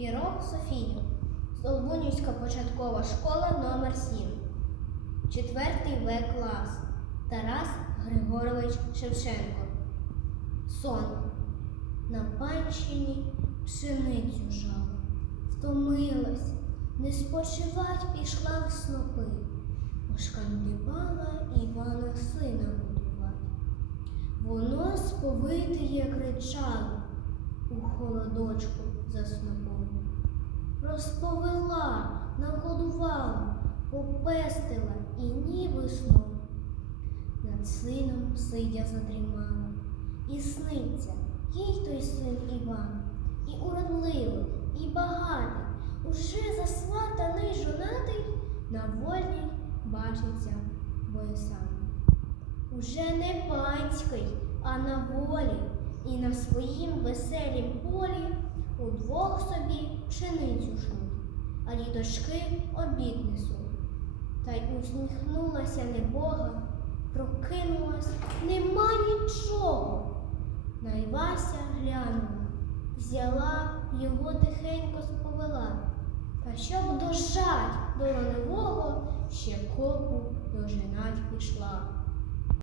Пірог Софія. Солбунівська початкова школа номер 7 Четвертий В клас. Тарас Григорович Шевченко. Сон. На панщині пшеницю жала. Втомилась, не спочивать пішла в снопи. Ошкандибала Івана сина будувати. Воно сповитиє кричало у холодочку за снопом. Розповела, нагодувала, попестила і ніби сном. Над сином сидя задрімала, і сниться їй той син Іван, і уродливий, і багатий, уже засватаний жонатий, на вольній бачиться боєсам. Уже не панський, а на волі, і на своїм веселім полі удвох собі пшеницю жнуть, а діточки обід несуть. Та й усміхнулася небога, прокинулась, нема нічого. На Івася глянула, взяла його тихенько сповела. Та щоб дожать до нового, ще копу дожинать пішла.